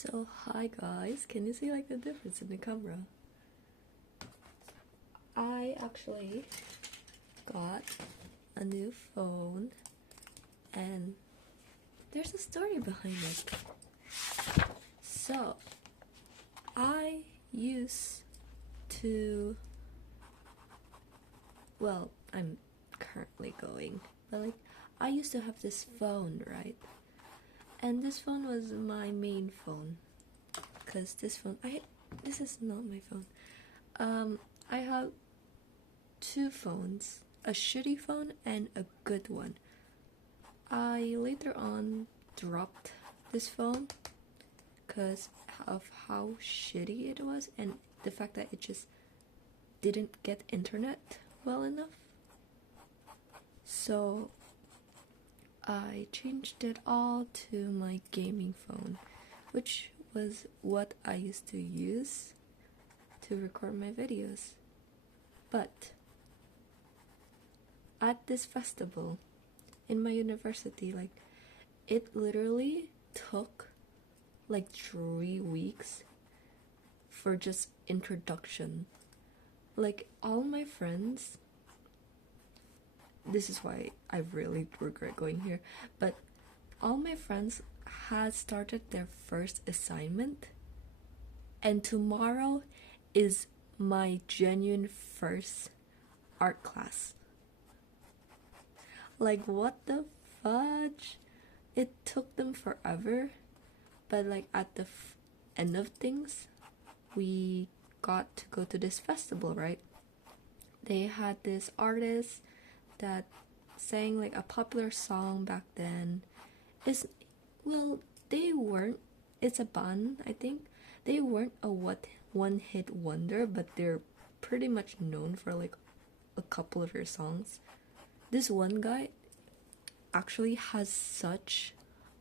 So hi guys, can you see like the difference in the camera? I actually got a new phone and there's a story behind it. So I used to, well, I'm currently going, but like I used to have this phone, right? And this phone was my main phone, because this is not my phone. I have two phones, a shitty phone and a good one. I later on dropped this phone because of how shitty it was and the fact that it just didn't get internet well enough. So I changed it all to my gaming phone, which was what I used to use to record my videos. But at this festival in my university, like, it literally took like 3 weeks for just introduction. Like, all my friends, this is why I really regret going here, but all my friends had started their first assignment, and tomorrow is my genuine first art class. Like, what the fudge? It took them forever, but like at the end of things, we got to go to this festival, right? They had this artist that sang like a popular song back then. They weren't, it's a band, I think. They weren't a one hit wonder, but they're pretty much known for like a couple of their songs. This one guy actually has such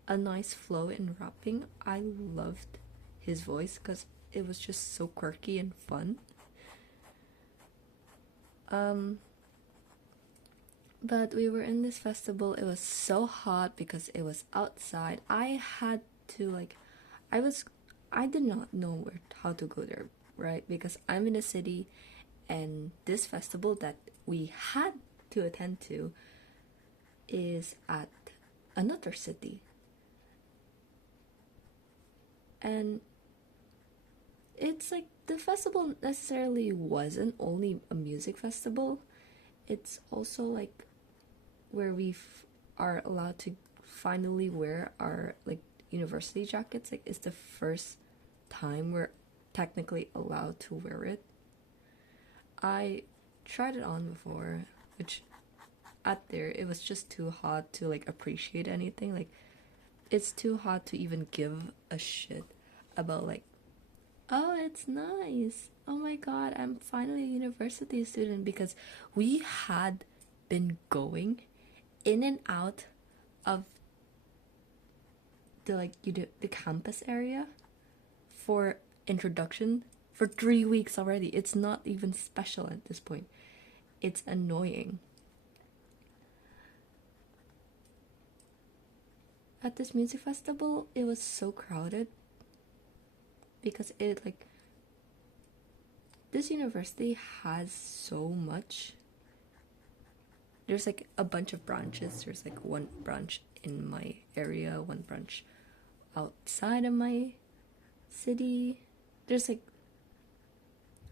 a nice flow in rapping. I loved his voice because it was just so quirky and fun. But we were in this festival. It was so hot because it was outside. I did not know how to go there, right? Because I'm in a city, and this festival that we had to attend to is at another city. And it's like the festival necessarily wasn't only a music festival. It's also like where we are allowed to finally wear our like university jackets. Like, it's the first time we're technically allowed to wear it. I tried it on before, which at there it was just too hot to like appreciate anything. Like, it's too hot to even give a shit about like, oh, it's nice, oh my god, I'm finally a university student, because we had been going in and out of the campus area for introduction for 3 weeks already. It's not even special at this point. It's annoying. At this music festival, it was so crowded because this university has so much. There's like a bunch of branches. There's like one branch in my area, one branch outside of my city. There's like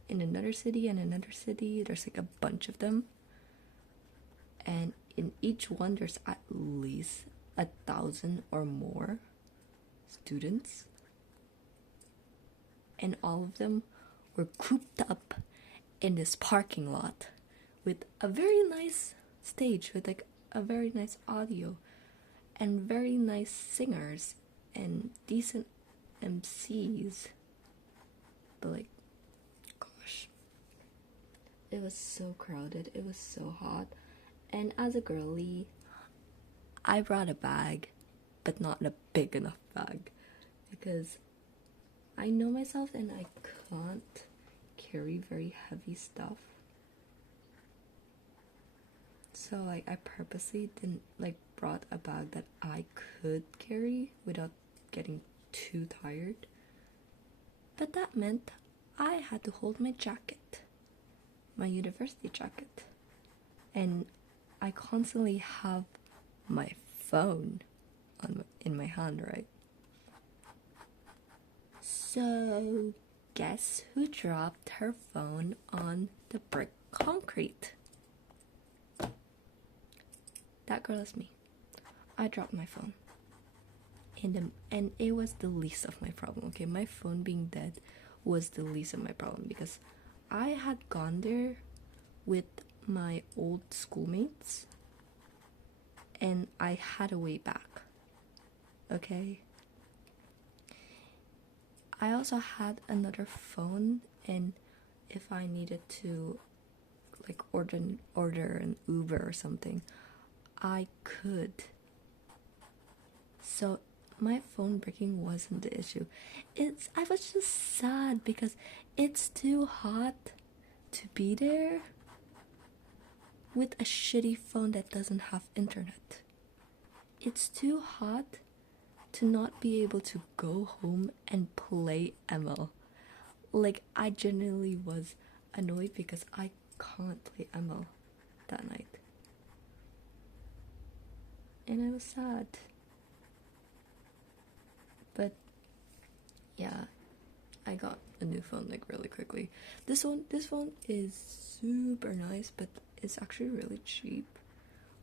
in another city and another city. There's like a bunch of them. And in each one, there's at least 1,000 or more students. And all of them were cooped up in this parking lot with a very nice stage with like a very nice audio and very nice singers and decent MCs. But like, gosh, it was so crowded, it was so hot. And as a girly, I brought a bag, but not a big enough bag, because I know myself and I can't carry very heavy stuff. So like, I purposely didn't brought a bag that I could carry without getting too tired. But that meant I had to hold my jacket, my university jacket, and I constantly have my phone in my hand, right? So, guess who dropped her phone on the brick concrete? That girl is me. I dropped my phone. And it was the least of my problem, okay? My phone being dead was the least of my problem because I had gone there with my old schoolmates and I had a way back, okay? I also had another phone, and if I needed to like order an Uber or something, I could. So my phone breaking wasn't the issue. I was just sad because it's too hot to be there with a shitty phone that doesn't have internet. It's too hot to not be able to go home and play ML. Like, I genuinely was annoyed because I can't play ML that night. And I was sad. But yeah, I got a new phone like really quickly. This phone is super nice, but it's actually really cheap.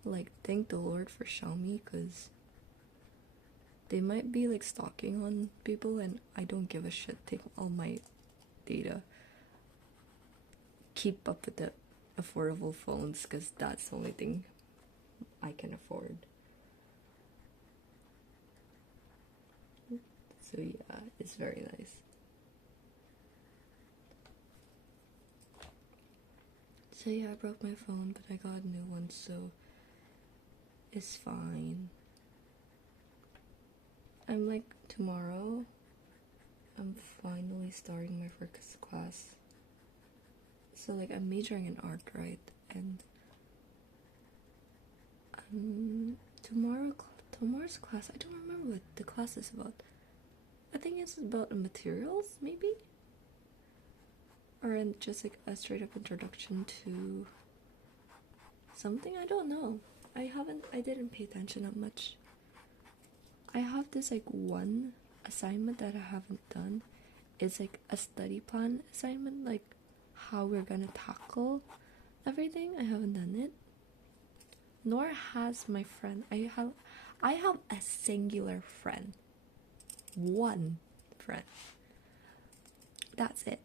Like, thank the Lord for Xiaomi, because they might be like stalking on people and I don't give a shit. Take all my data. Keep up with the affordable phones because that's the only thing I can afford. So yeah, it's very nice. So yeah, I broke my phone, but I got a new one, so it's fine. I'm like, tomorrow, I'm finally starting my first class. So like, I'm majoring in art, right? And tomorrow's class, I don't remember what the class is about. I think it's about materials, maybe? Or just like a straight up introduction to something, I don't know. I didn't pay attention that much. I have this like one assignment that I haven't done. It's like a study plan assignment, like how we're gonna tackle everything. I haven't done it. Nor has my friend. I have a singular friend. One friend. That's it.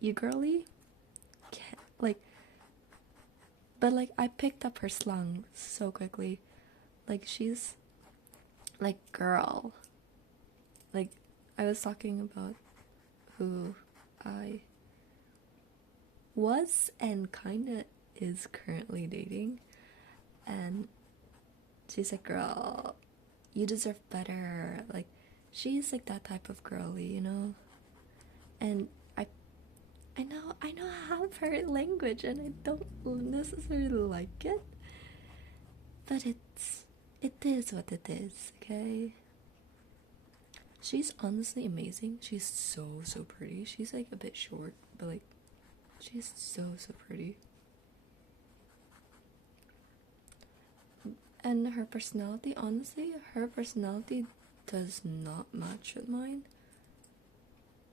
You girly? Can't, like, but like, I picked up her slang so quickly. Like, she's like, girl. Like, I was talking about who I was and kinda is currently dating, and she's like, girl, you deserve better. Like, she's like that type of girly, you know? And I know half her language and I don't necessarily like it, but it is what it is, okay? She's honestly amazing. She's so pretty. She's like a bit short, but like, she's so pretty. And her personality, honestly, her personality does not match with mine.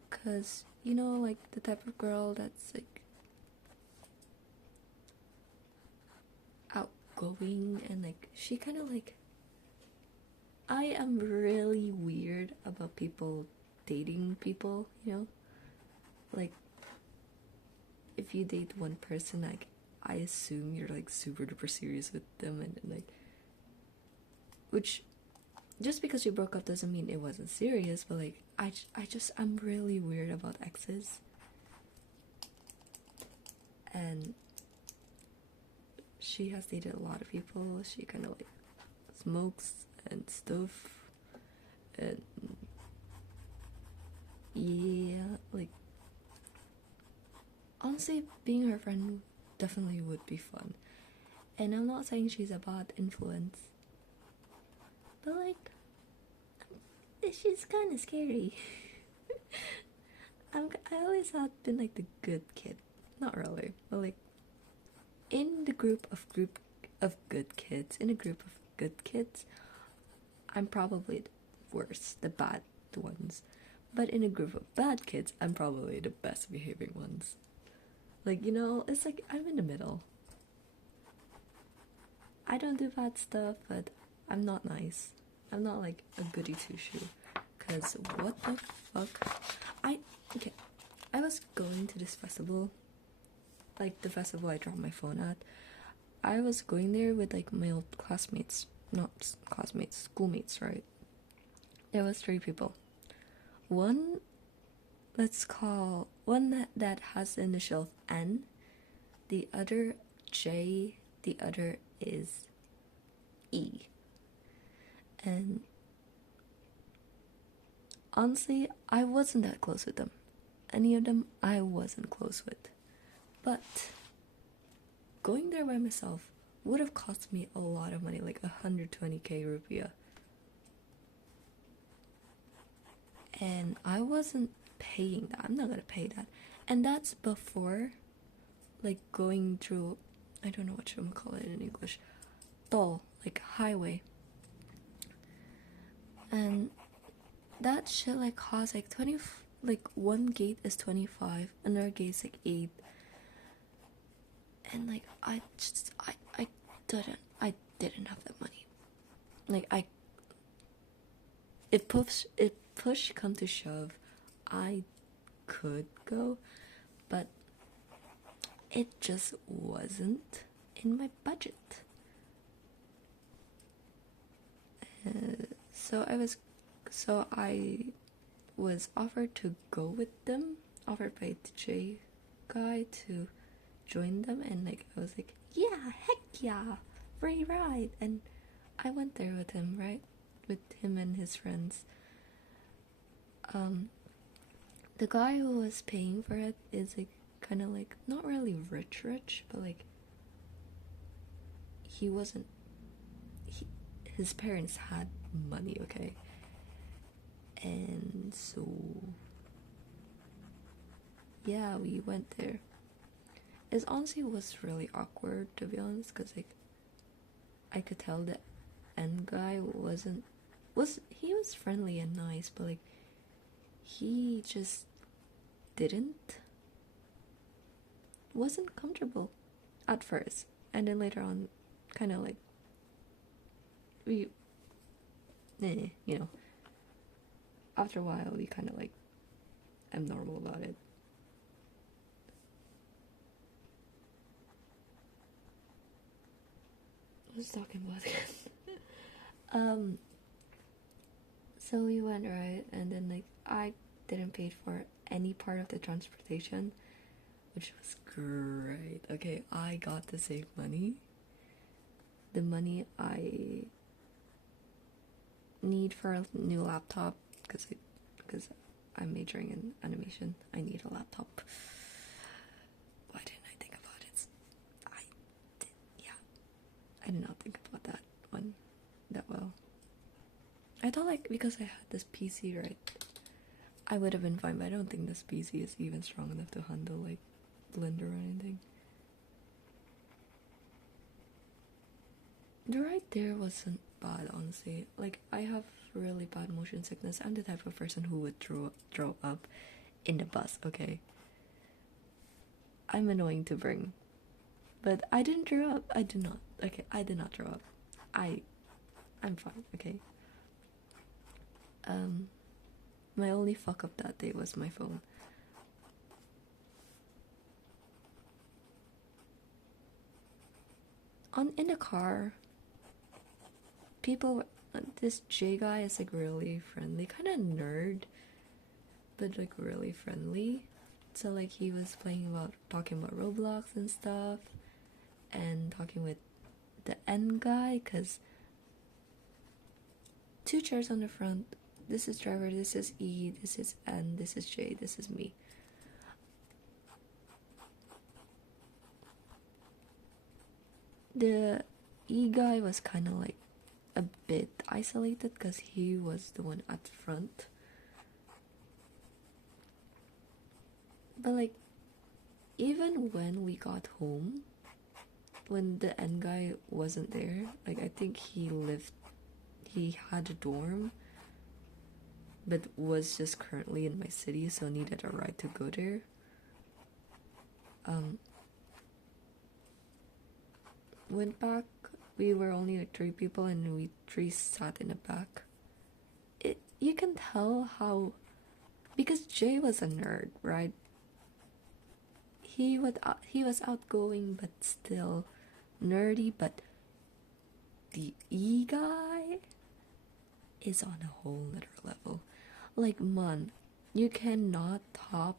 Cause, you know, like the type of girl that's like outgoing and like, she kind of like, I am really weird about people dating people, you know? Like, if you date one person, like, I assume you're like super duper serious with them, and like, which, just because you broke up doesn't mean it wasn't serious, but like, I'm really weird about exes. And she has dated a lot of people. She kind of like smokes and stuff, and yeah, like, honestly, being her friend definitely would be fun. And I'm not saying she's a bad influence, but like, she's kind of scary. I always have been like the good kid. Not really, but like in the group of good kids, in a group of good kids, I'm probably the worst, the bad ones. But in a group of bad kids, I'm probably the best behaving ones. Like, you know, it's like I'm in the middle. I don't do bad stuff, but I'm not nice. I'm not like a goody two shoe. Cause what the fuck? Okay. I was going to this festival, like the festival I dropped my phone at. I was going there with like my old classmates, not classmates, schoolmates, right? There was 3 people. One, let's call one that has the initial N, the other J, the other is E. And honestly, I wasn't that close with them. Any of them I wasn't close with. But going there by myself would have cost me a lot of money, like 120k rupiah. And I wasn't paying that. I'm not gonna pay that. And that's before like going through, I don't know what you call it in English, toll, like highway. And that shit like costs like 20, like one gate is 25, another gate is like 8. And like I didn't have that money. Like it push come to shove, I could go, but it just wasn't in my budget. So I was offered to go with them, offered by the J guy to join them, and like I was like, yeah, heck yeah, free ride. And I went there with him, right? With him and his friends. The guy who was paying for it is like kind of like not really rich, but like he wasn't. His parents had money, okay, and so yeah, we went there. It honestly was really awkward, to be honest, because like I could tell the end guy he was friendly and nice, but like he just wasn't comfortable at first, and then later on kind of like we you know, after a while we kind of like am normal about it. I was talking about it. So we went, right, and then like I didn't pay for any part of the transportation, which was great. Okay, I got to save money. The money I need for a new laptop, because I'm majoring in animation. I need a laptop. Why didn't I think about it? I did not think about that one that well. I thought like because I had this PC, right, I would have been fine, but I don't think this PC is even strong enough to handle like Blender or anything. The ride there wasn't bad, honestly. Like I have really bad motion sickness. I'm the type of person who would throw up in the bus, okay? I'm annoying to bring. But I didn't throw up. I did not. Okay, I did not throw up. I'm fine, okay? My only fuck up that day was my phone. In the car, this J guy is like really friendly, kind of nerd, but like really friendly. So like he was talking about Roblox and stuff, and talking with the N guy, cause 2 chairs on the front. This is driver, this is E, this is N, this is J, this is me. The E guy was kind of like a bit isolated because he was the one at the front. But like, even when we got home, when the end guy wasn't there, like I think he had a dorm, but was just currently in my city, so needed a ride to go there. Went back. We were only like 3 people, and we 3 sat in the back. You can tell how, because Jay was a nerd, right? He was outgoing but still nerdy, but the E guy is on a whole other level. Like, man, you cannot top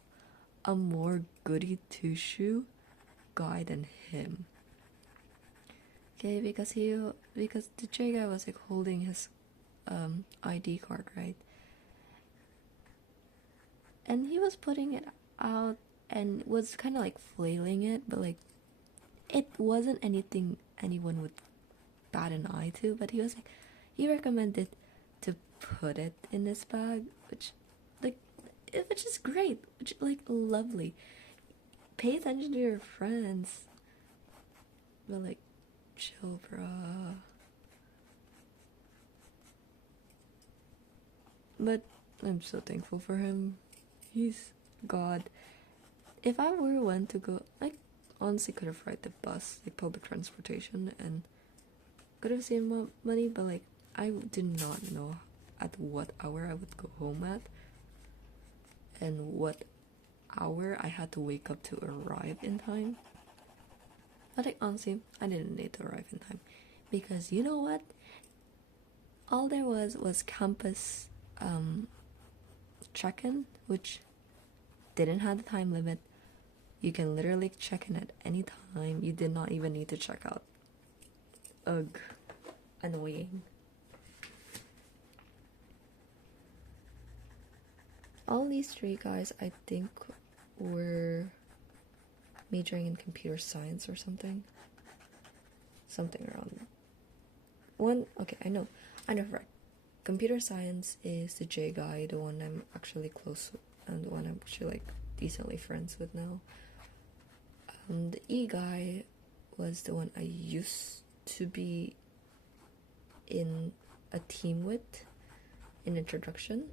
a more goody two shoe guy than him. Okay, because the J guy was like holding his ID card, right? And he was putting it out and was kind of like flailing it, but like it wasn't anything anyone would bat an eye to. But he recommended to put it in his bag, which is great, which like lovely. Pay attention to your friends, but like chill, bruh. But I'm so thankful for him. He's God. If I were one to go, I honestly could have ride the bus, like public transportation, and could have saved money, but like I did not know at what hour I would go home at, and what hour I had to wake up to arrive in time. But like honestly, I didn't need to arrive in time, because you know what? All there was campus check-in, which didn't have the time limit. You can literally check in at any time. You did not even need to check out. Ugh, annoying. All these 3 guys, I think, were majoring in computer science or something around one. Okay, I know right. Computer science is the J guy, the one I'm actually close with, and the one I'm actually like decently friends with now. The E guy was the one I used to be in a team with in introduction.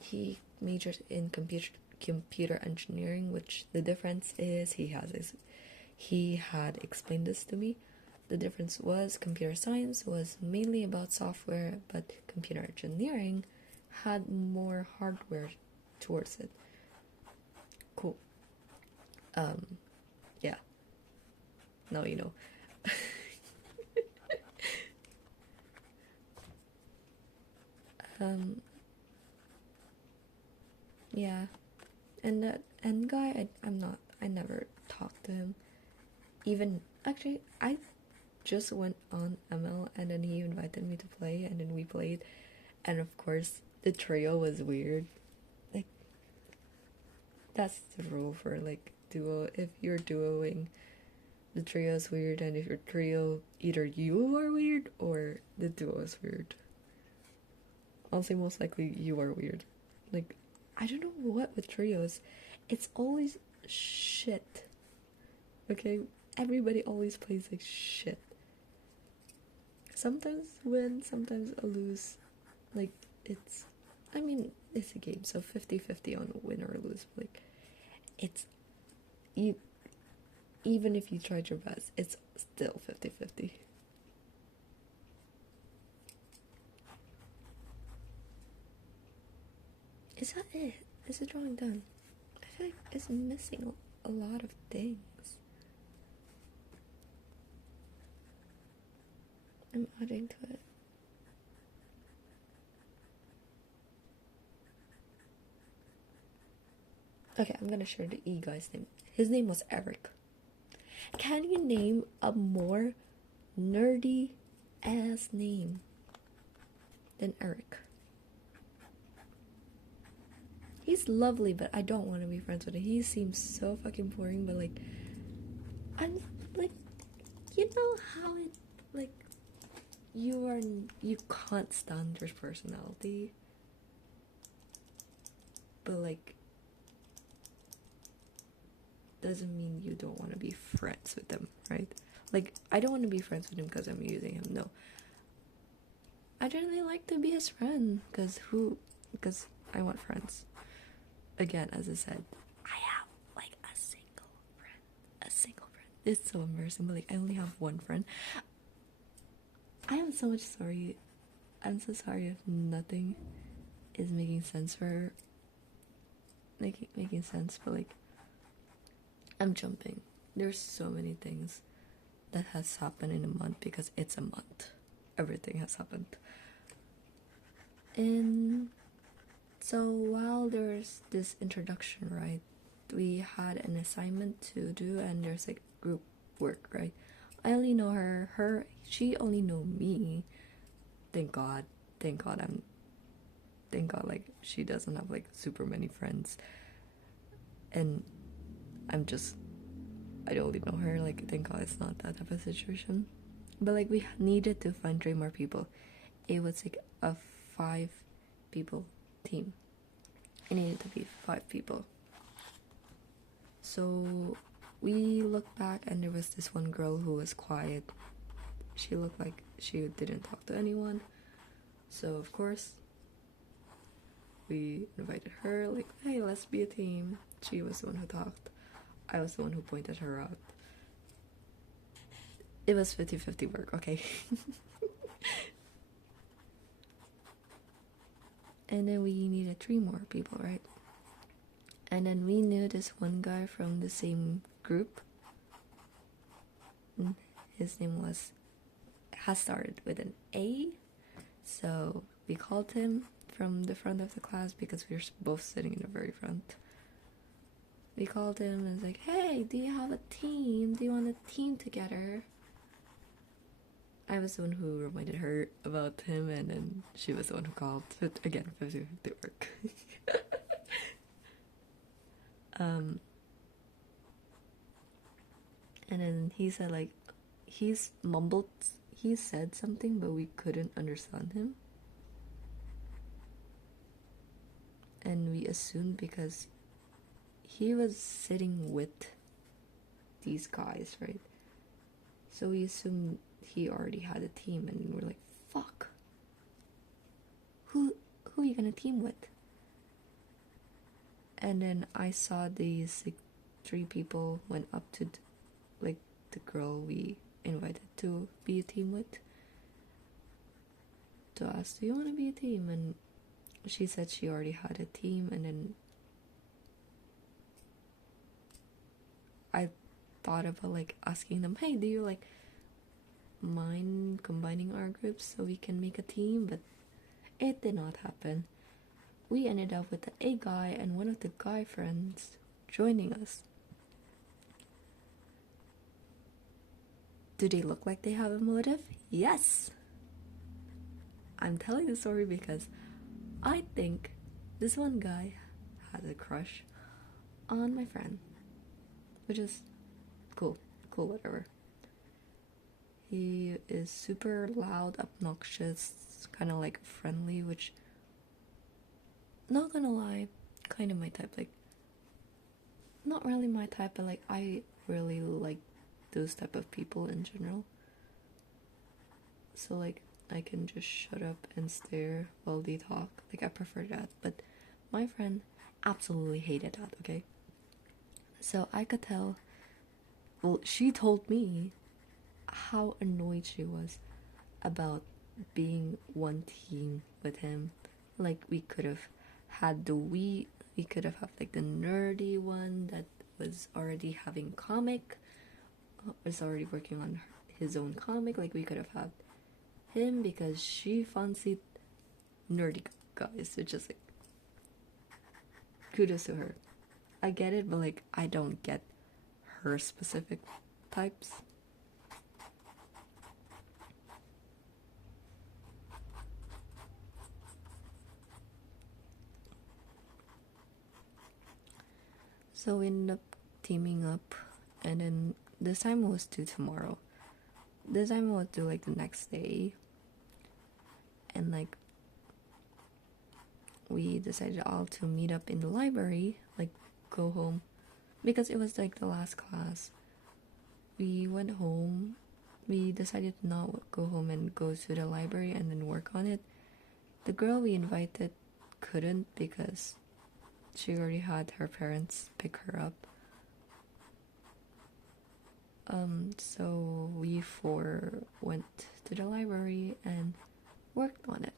He majored in computer engineering, which the difference is he had explained this to me. The difference was computer science was mainly about software, but computer engineering had more hardware towards it. Cool. Yeah. Now you know. Yeah. And that end guy, I never talked to him. Even, actually, I just went on ML, and then he invited me to play, and then we played, and of course the trio was weird. Like, that's the rule for like duo. If you're duoing, the trio is weird, and if you're trio, either you are weird or the duo is weird. I'll say most likely you are weird. Like, I don't know what with trios, it's always shit. Okay, everybody always plays like shit. Sometimes win, sometimes I lose. Like, it's a game, so 50-50 on win or lose. Like, it's you. Even if you tried your best, it's still 50-50. Is that it? Is the drawing done? I feel like it's missing a lot of things. I'm adding to it. Okay, I'm gonna share the E guy's name. His name was Eric. Can you name a more nerdy ass name than Eric? He's lovely, but I don't want to be friends with him. He seems so fucking boring, but like, I'm like, you know how it, like, you can't stand their personality, but like doesn't mean you don't want to be friends with them, right? Like, I don't want to be friends with him because I'm using him. No, I generally like to be his friend because I want friends. Again, as I said, I have like a single friend. It's so embarrassing, but like I only have one friend. I am so much sorry. I'm so sorry if nothing is making sense for making sense, but like I'm jumping. There's so many things that has happened in a month because it's a month. Everything has happened. And so while there's this introduction, right, we had an assignment to do and there's like group work, right? I only know she only know me. Thank God like she doesn't have like super many friends. And I only know her, like thank God it's not that type of situation. But like we needed to find 3 more people. It was like a 5 people team. It needed to be 5 people. So we looked back and there was this one girl who was quiet. She looked like she didn't talk to anyone. So of course we invited her, like, hey, let's be a team. She was the one who talked. I was the one who pointed her out. It was 50-50 work, okay? And then we needed 3 more people, right? And then we knew this one guy from the same group. His name has started with an A. So we called him from the front of the class because we were both sitting in the very front. We called him and was like, hey, do you have a team? Do you want a team together? I was the one who reminded her about him, and then she was the one who called. But again, 50-50 work. And then he said, like, he said something, but we couldn't understand him. And we assumed because he was sitting with these guys, right? So we assumed he already had a team, and we're like, fuck. Who are you gonna team with? And then I saw these like 3 people went up to like the girl we invited to be a team with, to ask, do you want to be a team? And she said she already had a team. And then I thought about like asking them, hey, do you like mind combining our groups so we can make a team? But it did not happen. We ended up with the A guy and one of the guy friends joining us. Do they look like they have a motive? Yes! I'm telling the story because I think this one guy has a crush on my friend, which is cool, whatever. He is super loud, obnoxious, kind of like friendly, which, not gonna lie, kind of my type. Like, not really my type, but like I really like those type of people in general. So like I can just shut up and stare while they talk. Like I prefer that. But my friend absolutely hated that, okay? So I could tell, well, she told me how annoyed she was about being one team with him. Like we could have had we could have had like the nerdy one that was already having comic, was already working on his own comic. Like we could have had him because she fancied nerdy guys, which is like, kudos to her. I get it, but like I don't get her specific types. So we ended up teaming up, and then the assignment was due tomorrow. The assignment was due like the next day, and like we decided all to meet up in the library, like go home, because it was like the last class. We went home. We decided to not go home and go to the library and then work on it. The girl we invited couldn't because she already had her parents pick her up. So we four went to the library and worked on it.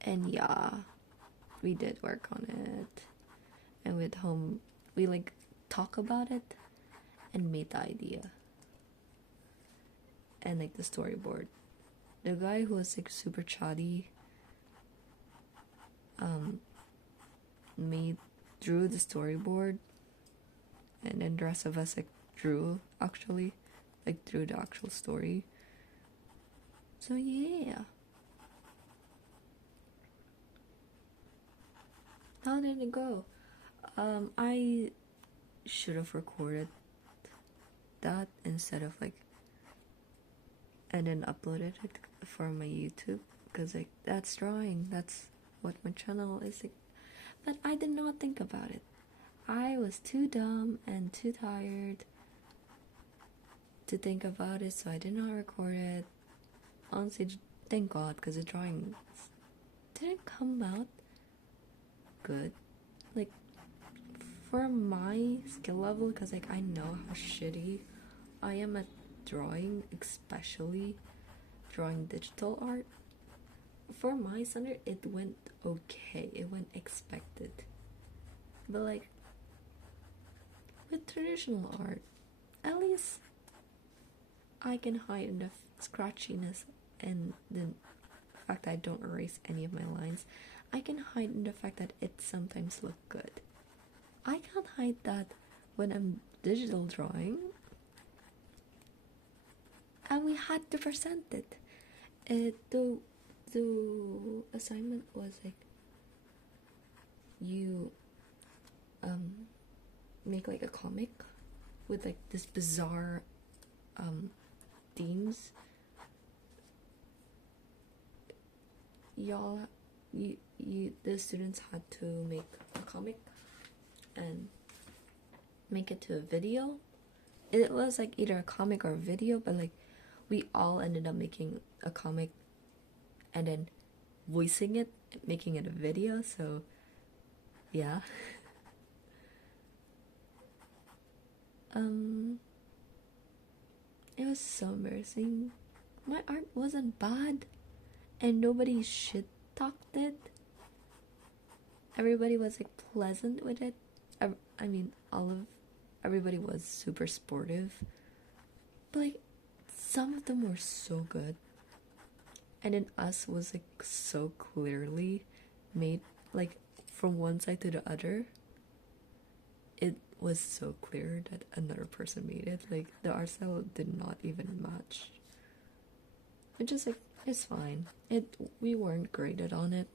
And yeah, we did work on it. And with home, we like talk about it and made the idea. And like the storyboard. The guy who was like super chatty drew the storyboard, and then the rest of us like drew the actual story. So yeah. How did it go? I should have recorded that instead of like and then uploaded it for my YouTube, because like that's drawing, that's what my channel is like. But I did not think about it. I was too dumb and too tired to think about it, so I did not record it. Honestly, thank God, because the drawing didn't come out good. Like, for my skill level, because like I know how shitty I am at drawing, especially drawing digital art. For my standard, it went okay. It went expected. But like with traditional art, at least I can hide in the scratchiness and the fact that I don't erase any of my lines. I can hide in the fact that it sometimes look good. I can't hide that when I'm digital drawing. And we had to present it. The assignment was like, you make like a comic with like this bizarre themes. The students had to make a comic and make it to a video. It was like either a comic or a video, but like we all ended up making a comic and then voicing it, making it a video. So yeah. It was so embarrassing. My art wasn't bad and nobody shit talked it. Everybody was like pleasant with it. I mean, everybody was super sportive, but like some of them were so good, and then us was like so clearly made, like from one side to the other. It was so clear that another person made it. Like the art style did not even match. It just like, it's fine. We weren't graded on it,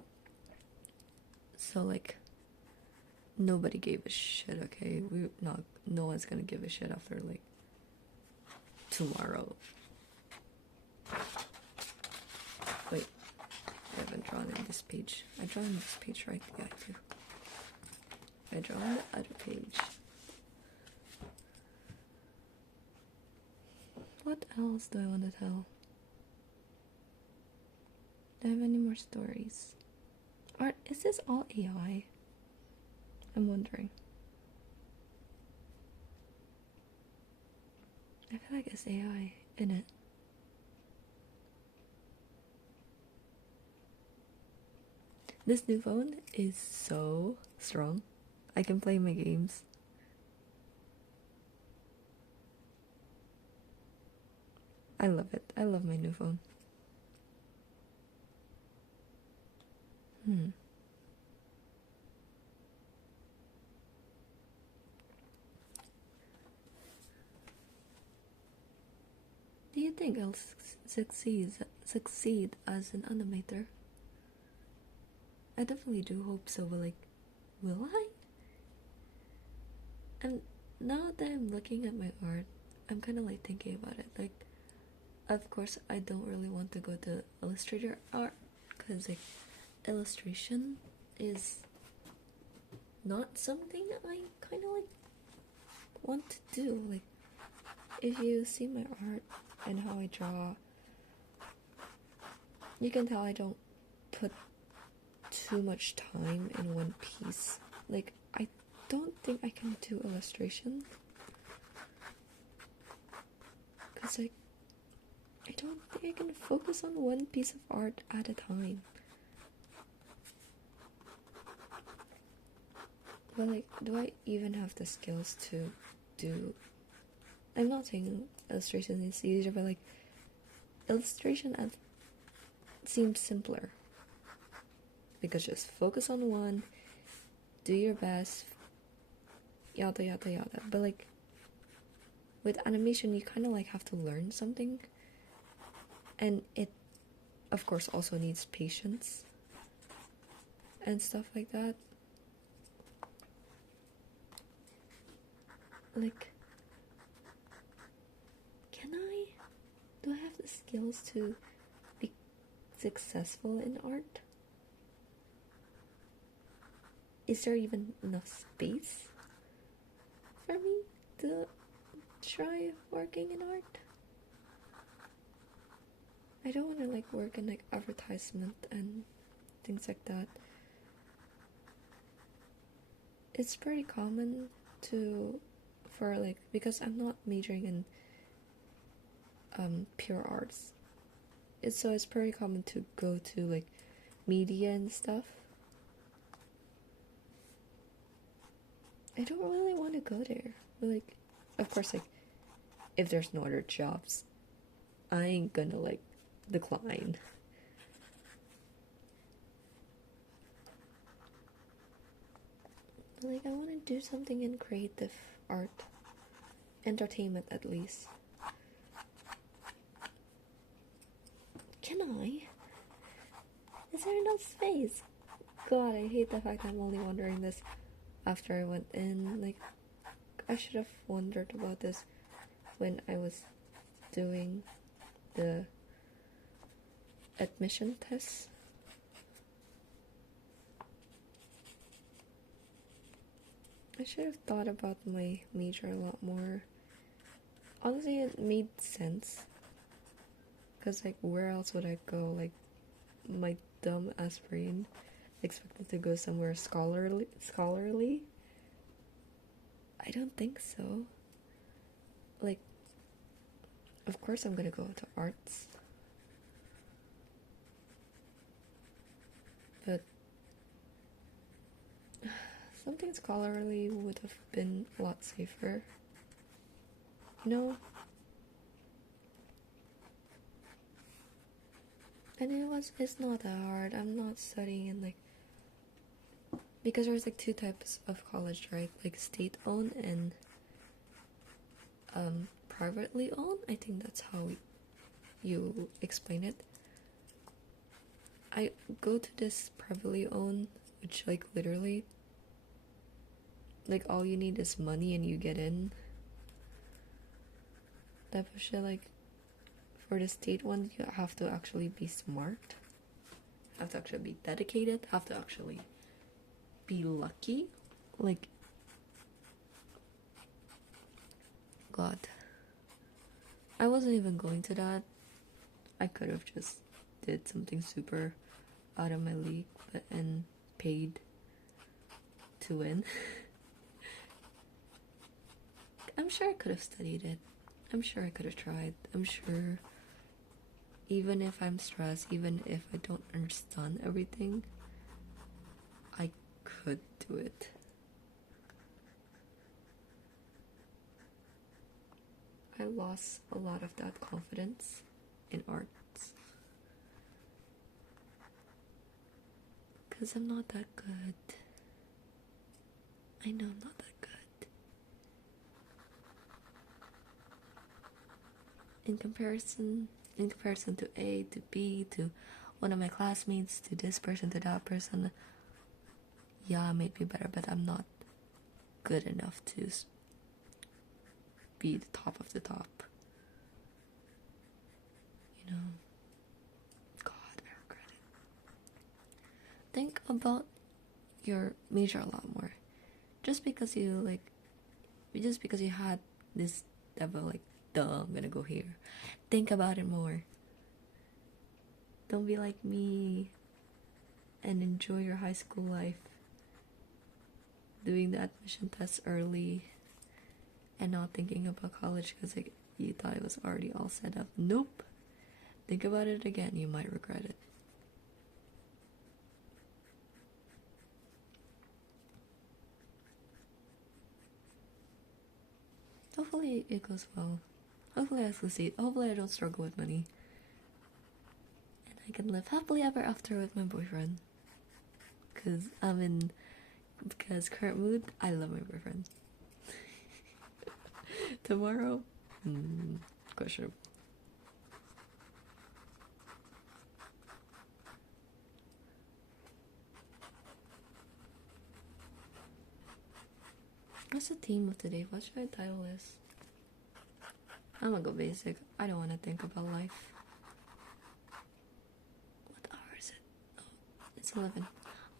so like nobody gave a shit. Okay, no one's gonna give a shit after like tomorrow. Wait, I haven't drawn in this page. I draw on this page, right? Yeah, I do. I draw on the other page. What else do I want to tell? Do I have any more stories? Or is this all AI? I'm wondering. I feel like it's AI in it. This new phone is so strong. I can play my games. I love it. I love my new phone. Do you think I'll succeed as an animator? I definitely do hope so, but like, will I? And now that I'm looking at my art, I'm kind of like thinking about it. Like, of course, I don't really want to go to Illustrator art because like illustration is not something I kind of like want to do. Like, if you see my art and how I draw, you can tell I don't put too much time in one piece. Like, I don't think I can do illustration because like I don't think I can focus on one piece of art at a time. But like, do I even have the skills to do? I'm not saying illustration is easier, but like illustration seems simpler because just focus on one, do your best, yada yada yada. But like with animation, you kind of like have to learn something, and it of course also needs patience and stuff like that. Like, do I have the skills to be successful in art? Is there even enough space for me to try working in art? I don't want to like work in like advertisement and things like that. It's pretty common because I'm not majoring in pure arts. It's pretty common to go to like media and stuff. I don't really want to go there. But like, of course, like if there's no other jobs, I ain't gonna like decline. But like, I want to do something in creative art, entertainment at least. Can I? Is there enough space? God, I hate the fact I'm only wondering this after I went in. Like, I should have wondered about this when I was doing the admission test. I should have thought about my major a lot more. Honestly, it made sense. Because, like, where else would I go? Like, my dumb ass brain expected to go somewhere scholarly? I don't think so. Like, of course I'm gonna go to arts. But something scholarly would have been a lot safer. No. And it's not that hard. I'm not studying in like, because there's like two types of college, right? Like state owned and privately owned. I think that's how you explain it. I go to this privately owned, which like literally, like all you need is money and you get in. Type of shit. Like for the state one, you have to actually be smart, have to actually be dedicated, have to actually be lucky. Like, God, I wasn't even going to that. I could have just did something super out of my league and paid to win. I'm sure I could have studied it. I'm sure I could have tried. I'm sure even if I'm stressed, even if I don't understand everything, I could do it. I lost a lot of that confidence in arts because I'm not that good. I know I'm not that good. In comparison to A, to B, to one of my classmates, to this person, to that person, yeah, I might be better, but I'm not good enough to be the top of the top. think about your major a lot more. Just because you had this type of like, duh, I'm gonna go here. Think about it more. Don't be like me and enjoy your high school life. Doing the admission test early and not thinking about college because you thought it was already all set up. Nope. Think about it again, you might regret it. Hopefully it goes well. Hopefully I succeed. Hopefully I don't struggle with money. And I can live happily ever after with my boyfriend. Because current mood, I love my boyfriend. Tomorrow? Questionable. What's the theme of today? What should I title this? I'm gonna go basic. I don't want to think about life. What hour is it? Oh, it's 11.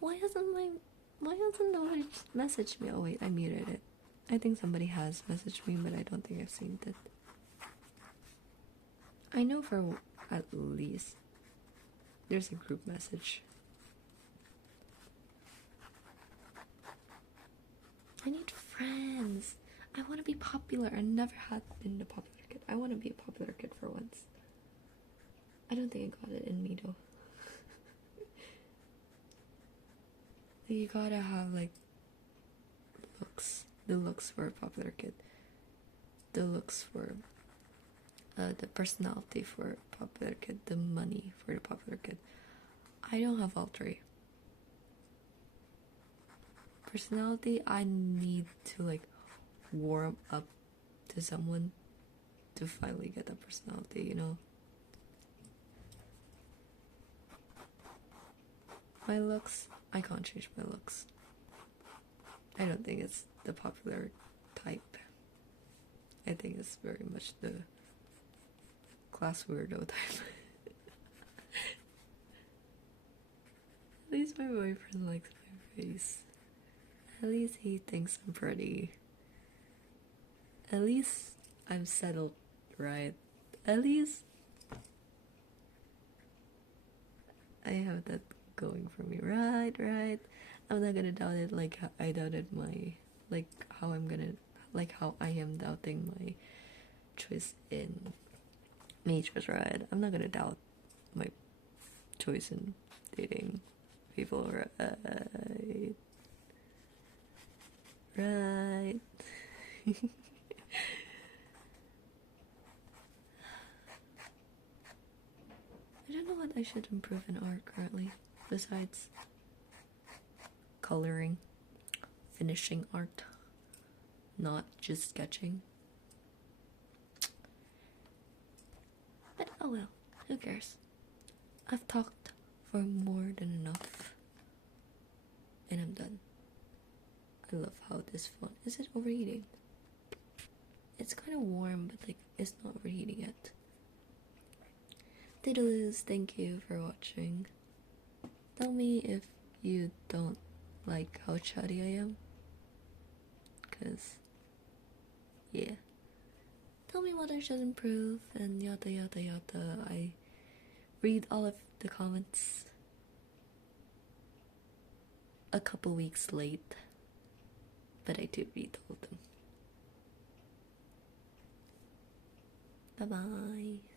Why hasn't nobody messaged me? Oh wait, I muted it. I think somebody has messaged me, but I don't think I've seen it. I know for at least there's a group message. I need friends. I want to be popular. I never had been the popular kid. I want to be a popular kid for once. I don't think I got it in me though. You gotta have like looks. The looks for a popular kid. The looks for the personality for a popular kid. The money for the popular kid. I don't have all three. Personality, I need to like warm up to someone to finally get that personality, you know. My looks, I can't change my looks. I don't think it's the popular type. I think it's very much the class weirdo type. At least my boyfriend likes my face. At least he thinks I'm pretty. At least I'm settled, right? At least I have that going for me, right? I'm not gonna doubt it like I doubted how I am doubting my choice in majors, right? I'm not gonna doubt my choice in dating people, right? Right. I don't know what I should improve in art currently, besides coloring, finishing art, not just sketching. But oh well, who cares? I've talked for more than enough, and I'm done. I love how this phone. Is it overheating? It's kind of warm, but like it's not overheating yet. Toodaloos, thank you for watching. Tell me if you don't like how chatty I am. Cause, yeah. Tell me what I should improve and yada yada yada. I read all of the comments a couple weeks late, but I do read all of them. Bye bye.